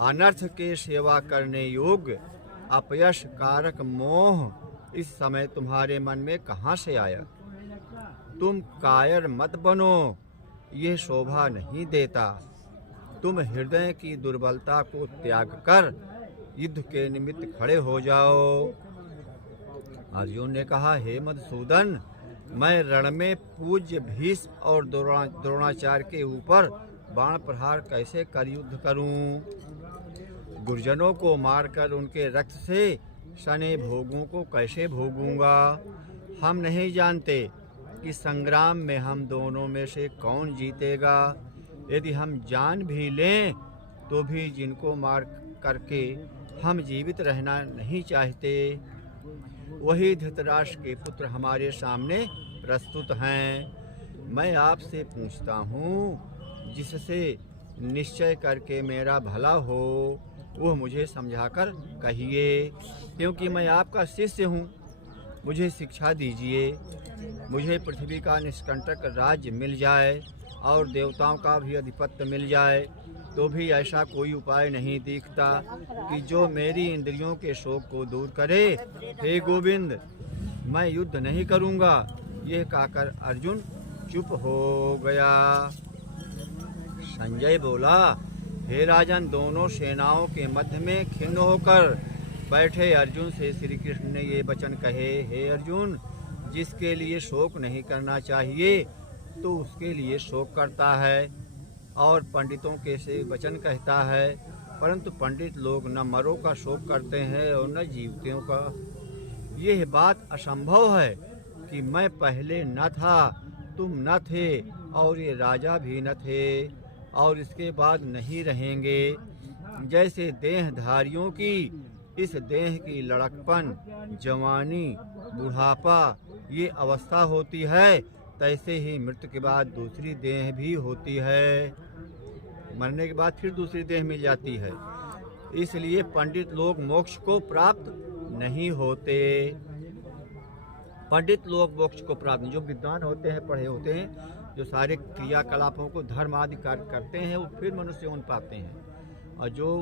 अनर्थ के सेवा करने योग्य अपयश कारक मोह इस समय तुम्हारे मन में कहाँ से आया? तुम कायर मत बनो, यह शोभा नहीं देता। तुम हृदय की दुर्बलता को त्याग कर युद्ध के निमित्त खड़े हो जाओ। अर्जुन ने कहा, हे मधुसूदन, मैं रण में पूज्य भीष्म और द्रोणाचार्य के ऊपर बाण प्रहार कैसे कर युद्ध करूं? गुरजनों को मारकर उनके रक्त से सने भोगों को कैसे भोगूंगा? हम नहीं जानते कि संग्राम में हम दोनों में से कौन जीतेगा। यदि हम जान भी लें तो भी जिनको मार करके हम जीवित रहना नहीं चाहते, वही धृतराष्ट्र के पुत्र हमारे सामने प्रस्तुत हैं। मैं आपसे पूछता हूँ, जिससे निश्चय करके मेरा भला हो वह मुझे समझाकर कहिए, क्योंकि मैं आपका शिष्य हूँ। मुझे शिक्षा दीजिए। मुझे पृथ्वी का निष्कंटक राज्य मिल जाए और देवताओं का भी अधिपत्य मिल जाए तो भी ऐसा कोई उपाय नहीं दिखता कि जो मेरी इंद्रियों के शोक को दूर करे। हे गोविंद, मैं युद्ध नहीं करूँगा। यह कहकर अर्जुन चुप हो गया। संजय बोला, हे राजन, दोनों सेनाओं के मध्य में खिन्न होकर बैठे अर्जुन से श्री कृष्ण ने ये वचन कहे, हे अर्जुन, जिसके लिए शोक नहीं करना चाहिए तो उसके लिए शोक करता है और पंडितों के से वचन कहता है, परंतु पंडित लोग न मरों का शोक करते हैं और न जीवतियों का। यह बात असंभव है कि मैं पहले न था, तुम न थे और ये राजा भी न थे और इसके बाद नहीं रहेंगे। जैसे देहधारियों की इस देह की लड़कपन, जवानी, बुढ़ापा ये अवस्था होती है, तैसे ही मृत्यु के बाद दूसरी देह भी होती है। मरने के बाद फिर दूसरी देह मिल जाती है। इसलिए पंडित लोग मोक्ष को प्राप्त नहीं होते। पंडित लोग मोक्ष को प्राप्त, जो विद्वान होते हैं, पढ़े होते हैं, जो सारे क्रियाकलापों को धर्म आदि कार्य करते हैं, वो फिर मनुष्य उन पाते हैं। और जो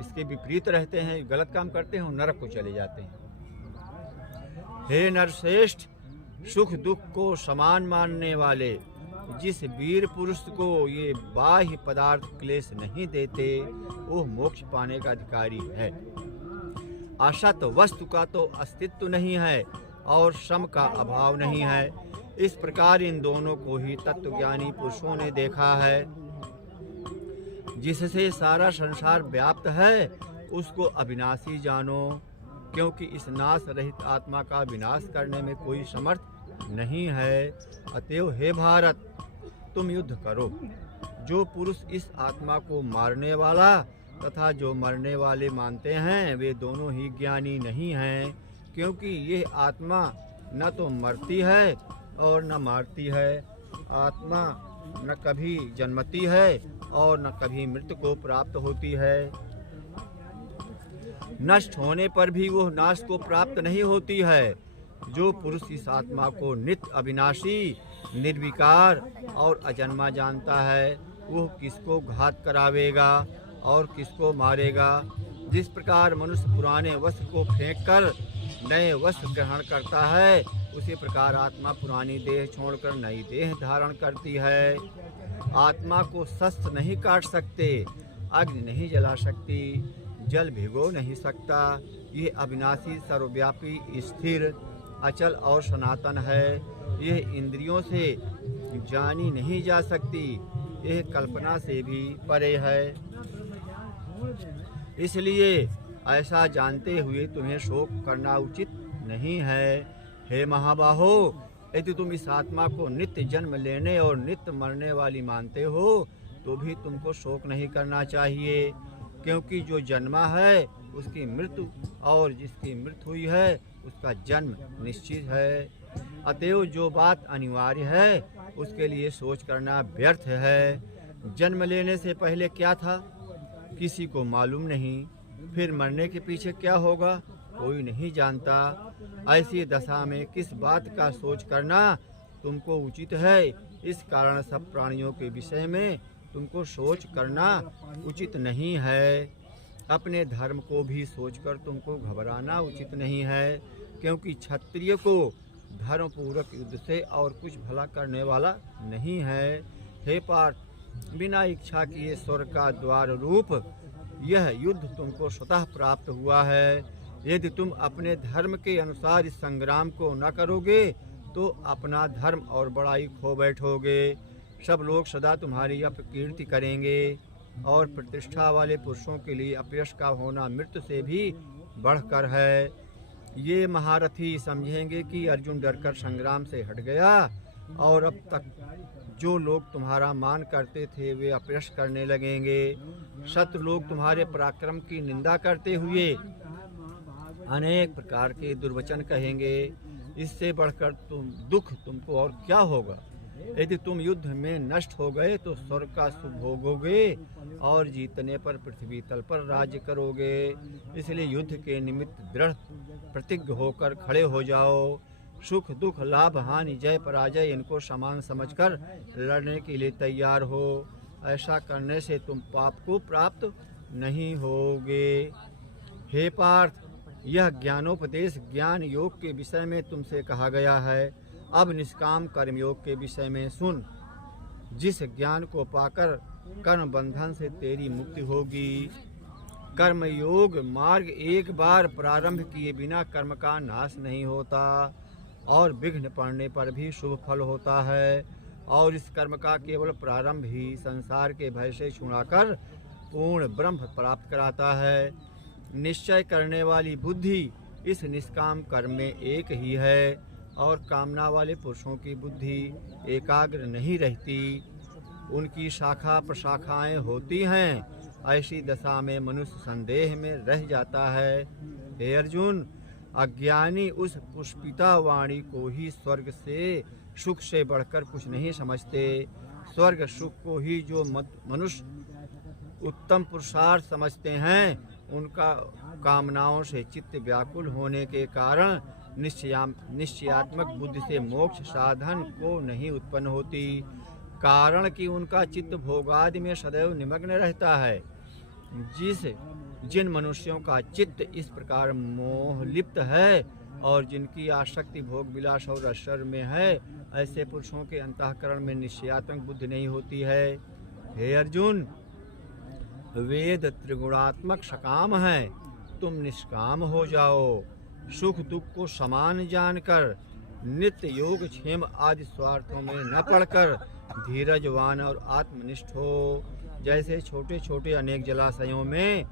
इसके विपरीत रहते हैं, गलत काम करते हैं, वो नरक को चले जाते हैं। हे नरश्रेष्ठ, सुख दुख को समान मानने वाले जिस वीर पुरुष को ये बाह्य पदार्थ क्लेश नहीं देते, वो मोक्ष पाने का अधिकारी है। असत वस्तु का तो अस्तित्व नहीं है और श्रम का अभाव नहीं है। इस प्रकार इन दोनों को ही तत्वज्ञानी पुरुषों ने देखा है। जिससे सारा संसार व्याप्त है उसको अविनाशी जानो, क्योंकि इस नाश रहित आत्मा का विनाश करने में कोई समर्थ नहीं है। अतएव हे भारत, तुम युद्ध करो। जो पुरुष इस आत्मा को मारने वाला तथा जो मरने वाले मानते हैं, वे दोनों ही ज्ञानी नहीं हैं, क्योंकि ये आत्मा न तो मरती है और न मारती है। आत्मा न कभी जन्मती है और न कभी मृत्यु को प्राप्त होती है। नष्ट होने पर भी वो नाश को प्राप्त नहीं होती है। जो पुरुष इस आत्मा को नित्य अविनाशी, निर्विकार और अजन्मा जानता है, वो किसको घात करावेगा और किसको मारेगा। जिस प्रकार मनुष्य पुराने वस्त्र को फेंककर नए वस्त्र ग्रहण करता है, उसी प्रकार आत्मा पुरानी देह छोड़कर नई देह धारण करती है। आत्मा को शस्त्र नहीं काट सकते, अग्नि नहीं जला सकती, जल भिगो नहीं सकता। यह अविनाशी, सर्वव्यापी, स्थिर, अचल और सनातन है। यह इंद्रियों से जानी नहीं जा सकती, यह कल्पना से भी परे है। इसलिए ऐसा जानते हुए तुम्हें शोक करना उचित नहीं है। हे महाबाहो, यदि तुम इस आत्मा को नित्य जन्म लेने और नित्य मरने वाली मानते हो तो भी तुमको शोक नहीं करना चाहिए, क्योंकि जो जन्मा है उसकी मृत्यु और जिसकी मृत्यु हुई है उसका जन्म निश्चित है। अतएव जो बात अनिवार्य है उसके लिए सोच करना व्यर्थ है। जन्म लेने से पहले क्या था किसी को मालूम नहीं, फिर मरने के पीछे क्या होगा कोई नहीं जानता। ऐसी दशा में किस बात का सोच करना तुमको उचित है। इस कारण सब प्राणियों के विषय में तुमको सोच करना उचित नहीं है। अपने धर्म को भी सोचकर तुमको घबराना उचित नहीं है, क्योंकि क्षत्रिय को धर्म पूर्वक युद्ध से और कुछ भला करने वाला नहीं है। हे पार्थ, बिना इच्छा किए स्वर्ग का द्वार रूप यह युद्ध तुमको स्वतः प्राप्त हुआ है। यदि तुम अपने धर्म के अनुसार इस संग्राम को न करोगे तो अपना धर्म और बड़ाई खो बैठोगे। सब लोग सदा तुम्हारी अपकीर्ति करेंगे और प्रतिष्ठा वाले पुरुषों के लिए अपयश का होना मृत्यु से भी बढ़कर है। ये महारथी समझेंगे कि अर्जुन डरकर संग्राम से हट गया और अब तक जो लोग तुम्हारा मान करते थे वे अपयश करने लगेंगे। शत्रु लोग तुम्हारे पराक्रम की निंदा करते हुए अनेक प्रकार के दुर्वचन कहेंगे। इससे बढ़कर दुख तुमको और क्या होगा। यदि तुम युद्ध में नष्ट हो गए तो स्वर्ग का सुख भोगोगे और जीतने पर पृथ्वी तल पर राज्य करोगे। इसलिए युद्ध के निमित्त दृढ़ प्रतिज्ञ होकर खड़े हो जाओ। सुख दुख लाभ हानि जय पराजय इनको समान समझकर लड़ने के लिए तैयार हो। ऐसा करने से तुम पाप को प्राप्त नहीं होगे। हे पार्थ, यह ज्ञानोपदेश ज्ञान योग के विषय में तुमसे कहा गया है। अब निष्काम कर्मयोग के विषय में सुन। जिस ज्ञान को पाकर कर्म बंधन से तेरी मुक्ति होगी। कर्मयोग मार्ग एक बार प्रारंभ किए बिना कर्म का नाश नहीं होता और विघ्न पड़ने पर भी शुभ फल होता है। और इस कर्म का केवल प्रारंभ ही संसार के भय से छुड़ाकर पूर्ण ब्रह्म प्राप्त कराता है। निश्चय करने वाली बुद्धि इस निष्काम कर्म में एक ही है और कामना वाले पुरुषों की बुद्धि एकाग्र नहीं रहती, उनकी शाखा प्रशाखाएं होती हैं। ऐसी दशा में मनुष्य संदेह में रह जाता है। हे अर्जुन, अज्ञानी उस पुष्पिता वाणी को ही स्वर्ग से सुख से बढ़कर कुछ नहीं समझते। स्वर्ग सुख को ही जो मनुष्य उत्तम पुरुषार्थ समझते हैं, उनका कामनाओं से चित्त व्याकुल होने के कारण निश्चयात्मक बुद्धि से मोक्ष साधन को नहीं उत्पन्न होती। कारण कि उनका चित्त भोगादि में सदैव निमग्न रहता है। जिन मनुष्यों का चित्त इस प्रकार मोह लिप्त है और जिनकी आसक्ति भोग विलास और ऐश्वर्य में है, ऐसे पुरुषों के अंतःकरण में निश्चयात्मक बुद्धि नहीं होती है। हे अर्जुन, वेद त्रिगुणात्मक सकाम है, तुम निष्काम हो जाओ। सुख दुख को समान जानकर नित्य योग क्षेम आदि स्वार्थों में न पड़कर धीरजवान और आत्मनिष्ठ हो। जैसे छोटे छोटे अनेक जलाशयों में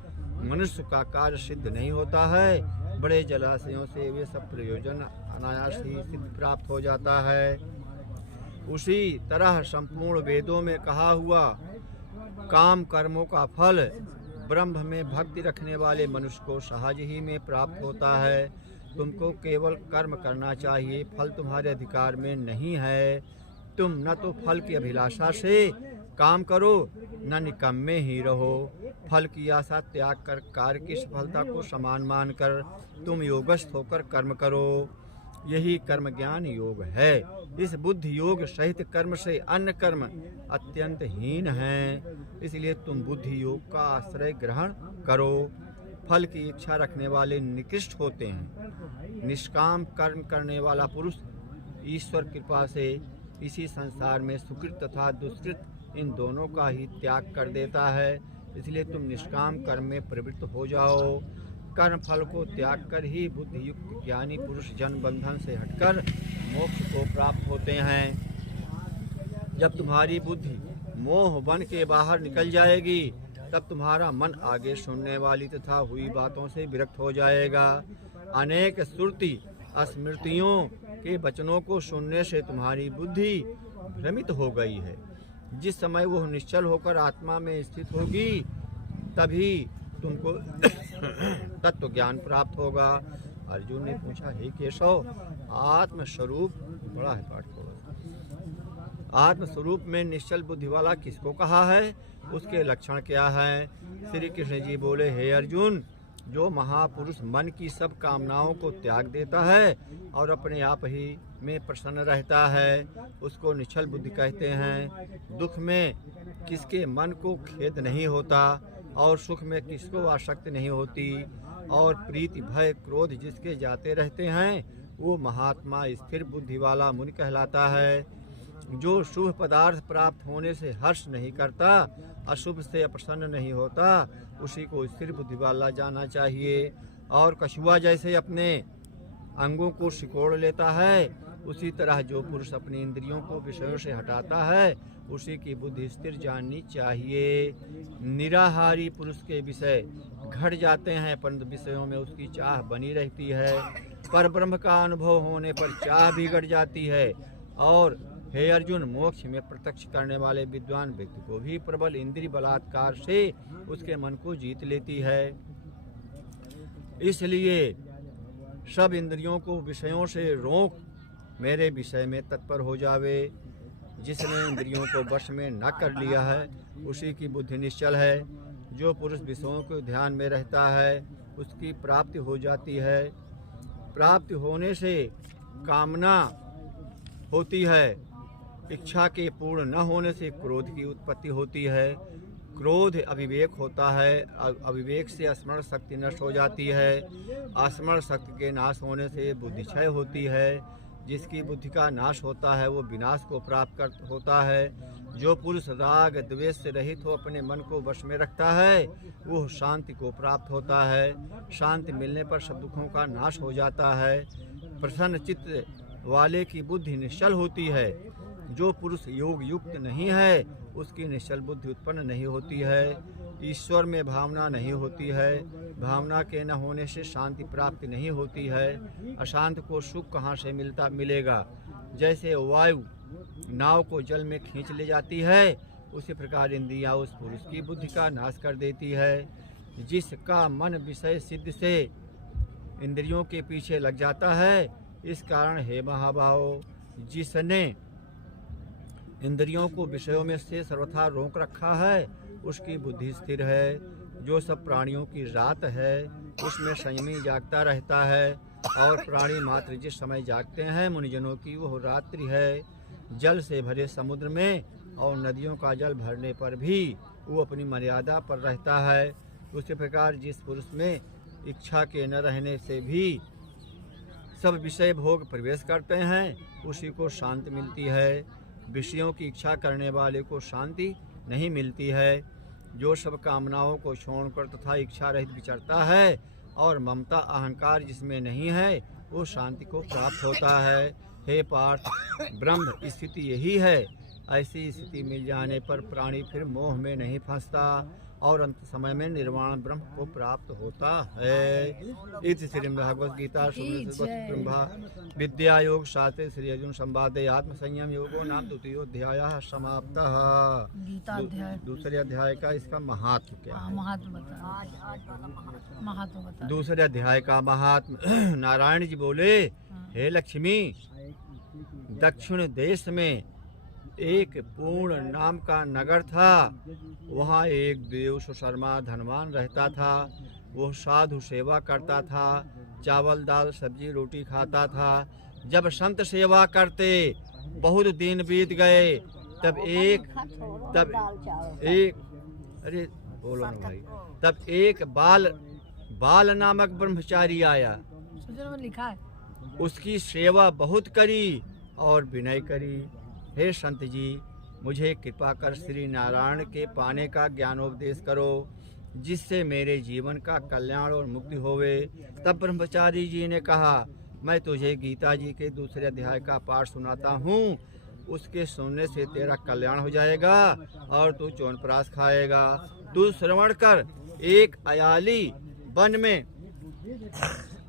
मनुष्य का कार्य सिद्ध नहीं होता है, बड़े जलाशयों से वे सब प्रयोजन अनायास ही सिद्ध प्राप्त हो जाता है। उसी तरह संपूर्ण वेदों में कहा हुआ काम कर्मों का फल ब्रह्म में भक्ति रखने वाले मनुष्य को सहज ही में प्राप्त होता है। तुमको केवल कर्म करना चाहिए, फल तुम्हारे अधिकार में नहीं है। तुम न तो फल की अभिलाषा से काम करो, न निकम्मे ही रहो। फल की आशा त्याग कर कार्य की सफलता को समान मानकर तुम योगस्थ होकर कर्म करो। यही कर्म ज्ञान योग है। इस बुद्धि योग सहित कर्म से अन्य कर्म अत्यंत हीन हैं। इसलिए तुम बुद्धि योग का आश्रय ग्रहण करो। फल की इच्छा रखने वाले निकृष्ट होते हैं। निष्काम कर्म करने वाला पुरुष ईश्वर कृपा से इसी संसार में सुकृत तथा दुष्कृत इन दोनों का ही त्याग कर देता है। इसलिए तुम निष्काम कर्म में प्रवृत्त हो जाओ। कर्म फल को त्याग कर ही बुद्धि युक्त ज्ञानी पुरुष जन्म बंधन से हटकर मोक्ष को प्राप्त होते हैं। जब तुम्हारी बुद्धि मोह बन के बाहर निकल जाएगी, तब तुम्हारा मन आगे सुनने वाली तथा हुई बातों से विरक्त हो जाएगा। अनेक श्रुति स्मृतियों के वचनों को सुनने से तुम्हारी बुद्धि भ्रमित हो गई है। जिस समय वह निश्चल होकर आत्मा में स्थित होगी, तभी तुमको तत्व ज्ञान प्राप्त होगा। अर्जुन ने पूछा, हे केशव, आत्मस्वरूप बड़ा है पाठ को, आत्मस्वरूप में निश्चल बुद्धि वाला किसको कहा है, उसके लक्षण क्या है? श्री कृष्ण जी बोले, हे अर्जुन, जो महापुरुष मन की सब कामनाओं को त्याग देता है और अपने आप ही में प्रसन्न रहता है, उसको निश्चल बुद्धि कहते हैं। दुख में किसके मन को खेद नहीं होता और सुख में किसको आसक्ति नहीं होती, और प्रीति भय क्रोध जिसके जाते रहते हैं वो महात्मा स्थिर बुद्धि वाला मुनि कहलाता है। जो शुभ पदार्थ प्राप्त होने से हर्ष नहीं करता, अशुभ से अप्रसन्न नहीं होता, उसी को स्थिर बुद्धि वाला जाना चाहिए। और कछुआ जैसे अपने अंगों को सिकोड़ लेता है, उसी तरह जो पुरुष अपनी इंद्रियों को विषयों से हटाता है उसी की बुद्धि स्थिर जाननी चाहिए। निराहारी पुरुष के विषय घट जाते हैं परंतु विषयों में उसकी चाह बनी रहती है। पर ब्रह्म का अनुभव होने पर चाह भी घट जाती है। और हे अर्जुन, मोक्ष में प्रत्यक्ष करने वाले विद्वान व्यक्ति को भी प्रबल इंद्रिय बलात्कार से उसके मन को जीत लेती है। इसलिए सब इंद्रियों को विषयों से रोक मेरे विषय में तत्पर हो जावे। जिसने इंद्रियों को वश में न कर लिया है उसी की बुद्धि निश्चल है। जो पुरुष विषयों को ध्यान में रहता है उसकी प्राप्ति हो जाती है। प्राप्ति होने से कामना होती है, इच्छा के पूर्ण न होने से क्रोध की उत्पत्ति होती है। क्रोध अविवेक होता है, अविवेक से स्मरण शक्ति नष्ट हो जाती है। स्मरण शक्ति के नाश होने से बुद्धि क्षय होती है। जिसकी बुद्धि का नाश होता है वो विनाश को प्राप्त होता है। जो पुरुष राग द्वेष से रहित हो अपने मन को वश में रखता है वो शांति को प्राप्त होता है। शांति मिलने पर सब दुखों का नाश हो जाता है। प्रसन्न चित्त वाले की बुद्धि निश्चल होती है। जो पुरुष योग युक्त नहीं है उसकी निश्चल बुद्धि उत्पन्न नहीं होती है। ईश्वर में भावना नहीं होती है। भावना के न होने से शांति प्राप्ति नहीं होती है। अशांत को सुख कहाँ से मिलेगा। जैसे वायु नाव को जल में खींच ले जाती है उसी प्रकार इंद्रियां उस पुरुष की बुद्धि का नाश कर देती है। जिसका मन विषय सिद्ध से इंद्रियों के पीछे लग जाता है, इस कारण हे महाबाहो, जिसने इंद्रियों को विषयों में से सर्वथा रोक रखा है उसकी बुद्धि स्थिर है। जो सब प्राणियों की रात है उसमें संयमी जागता रहता है और प्राणी मात्र जिस समय जागते हैं मुनिजनों की वह रात्रि है। जल से भरे समुद्र में और नदियों का जल भरने पर भी वो अपनी मर्यादा पर रहता है। उसी प्रकार जिस पुरुष में इच्छा के न रहने से भी सब विषय भोग प्रवेश करते हैं उसी को शांति मिलती है। विषयों की इच्छा करने वाले को शांति नहीं मिलती है। जो सब कामनाओं को छोड़कर तथा इच्छा रहित विचरता है और ममता अहंकार जिसमें नहीं है वो शांति को प्राप्त होता है। हे पार्थ, ब्रह्म स्थिति यही है। ऐसी स्थिति मिल जाने पर प्राणी फिर मोह में नहीं फंसता और अंत समय में निर्वाण ब्रह्म को प्राप्त होता है। इति श्री भगवद गीता ब्रह्मा विद्या योग शास्त्रे श्री अर्जुन संवादे आत्म संयम योगो नाम द्वितीयोध्यायः समाप्तः। दूसरे अध्याय का इसका महात्म क्या है? दूसरे अध्याय का महात्म। नारायण जी बोले, हे लक्ष्मी, दक्षिण देश में एक पूर्ण नाम का नगर था। वहाँ एक देव सुशर्मा धनवान रहता था। वो साधु सेवा करता था, चावल दाल सब्जी रोटी खाता था। जब संत सेवा करते बहुत दिन बीत गए तब एक बाल नामक ब्रह्मचारी आया। उसकी सेवा बहुत करी और विनय करी। हे संत जी, मुझे कृपा कर श्री नारायण के पाने का ज्ञानोपदेश करो जिससे मेरे जीवन का कल्याण और मुक्ति होवे। तब ब्रह्मचारी जी ने कहा, मैं तुझे गीता जी के दूसरे अध्याय का पाठ सुनाता हूँ। उसके सुनने से तेरा कल्याण हो जाएगा और तू च्यवनप्राश खाएगा। तू श्रवण कर। एक अयाली वन में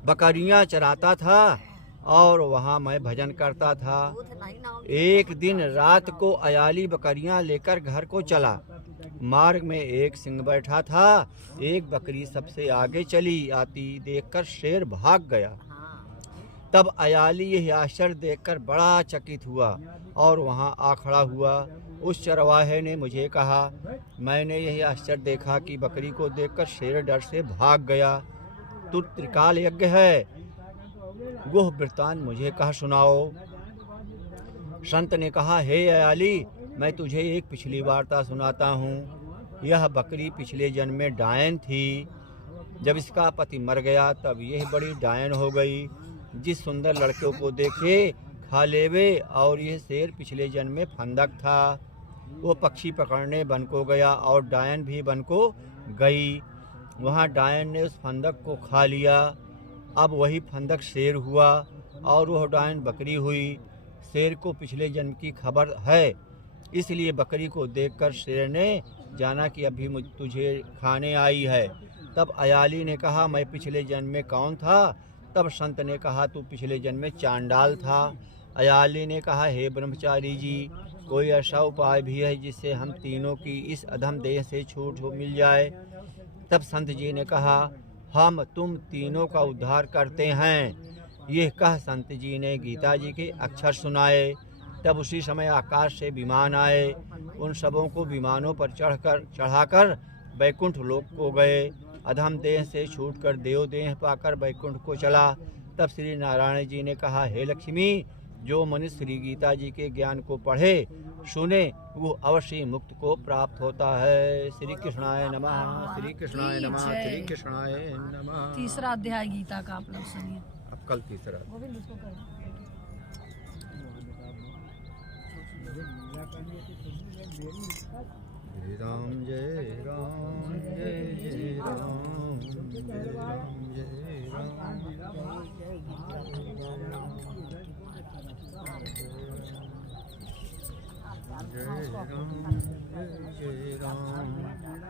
बकरियां चराता था और वहाँ मैं भजन करता था। एक दिन रात को अयाली बकरियां लेकर घर को चला। मार्ग में एक सिंह बैठा था। एक बकरी सबसे आगे चली आती देखकर शेर भाग गया। तब अयाली यह आश्चर्य देखकर बड़ा चकित हुआ और वहाँ आ खड़ा हुआ। उस चरवाहे ने मुझे कहा, मैंने यही आश्चर्य देखा कि बकरी को देखकर शेर डर से भाग गया। चतुर त्रिकाल यज्ञ है। गुह वृत्तांत मुझे कह सुनाओ। संत ने कहा, हे अयाली, मैं तुझे एक पिछली वार्ता सुनाता हूँ। यह बकरी पिछले जन्म में डायन थी। जब इसका पति मर गया तब यह बड़ी डायन हो गई। जिस सुंदर लड़के को देखे खा लेवे। और यह शेर पिछले जन्म में फंदक था। वो पक्षी पकड़ने वन को गया और डायन भी वन को गई। वहाँ डायन ने उस फंदक को खा लिया। अब वही फंदक शेर हुआ और वह डायन बकरी हुई। शेर को पिछले जन्म की खबर है, इसलिए बकरी को देखकर शेर ने जाना कि अभी तुझे खाने आई है। तब अयाली ने कहा, मैं पिछले जन्म में कौन था? तब संत ने कहा, तू पिछले जन्म में चांडाल था। अयाली ने कहा, हे ब्रह्मचारी जी, कोई ऐसा उपाय भी है जिससे हम तीनों की इस अधम देह से छूट मिल जाए? तब संत जी ने कहा, हम तुम तीनों का उद्धार करते हैं। यह कह संत जी ने गीता जी के अक्षर सुनाए। तब उसी समय आकाश से विमान आए। उन सबों को विमानों पर चढ़ाकर बैकुंठ लोक को गए। अधम देह से छूटकर देव देह पाकर बैकुंठ को चला। तब श्री नारायण जी ने कहा, हे लक्ष्मी, जो मनुष्य श्री गीता जी के ज्ञान को पढ़े सुने वो अवश्य मुक्त को प्राप्त होता है। श्री कृष्णाय नमः, श्री कृष्णाय नमः, श्री कृष्णाय नमः। तीसरा अध्याय गीता का आप लोग सुनिए। अब कल तीसरा। जय राम जय राम जय जय राम जय राम जय राम जय राम जय राम।